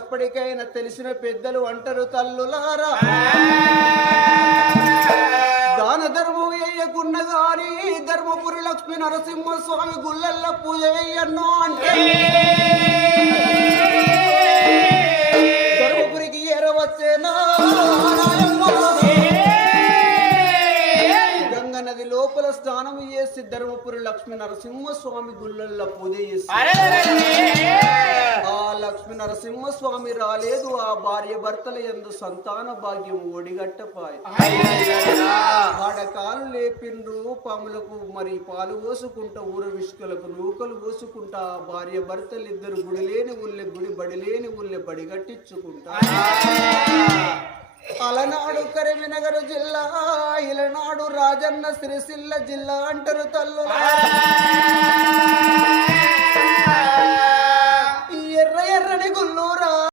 ఎప్పటికైనా తెలిసిన పెద్దలు అంటారు తల్లులారా. దాన ధర్మం వేయకున్న గాని ధర్మపురి లక్ష్మీ నరసింహ స్వామి గుళ్ళల్ల పూజ వేయన్నో అంటే. ధర్మపురికి ఏరవచ్చేనా? నది లోపల స్నానం చేసి ధర్మపురి లక్ష్మీ నరసింహ స్వామి గుళ్ళల్లో పూజ చేసి. నరసింహస్వామి రాలేదు. ఆ భార్య భర్తల ఎందు సంతాన భాగ్యం ఒడిగట్టపాయ. ఆడకాలు లేపిండ్రు. పాములకు మరి పాలు పోసుకుంటా ఊర విష్కలకు నూకలు పోసుకుంటా ఆ భార్య భర్తలు ఇద్దరు గుడి లేని గుడి బడిలేని ఉల్లె బడి కట్టించుకుంటా అలనాడు కరీంనగర్ జిల్లా ఇలనాడు రాజన్న సిరిసిల్ల జిల్లా అంటారు తల్లు.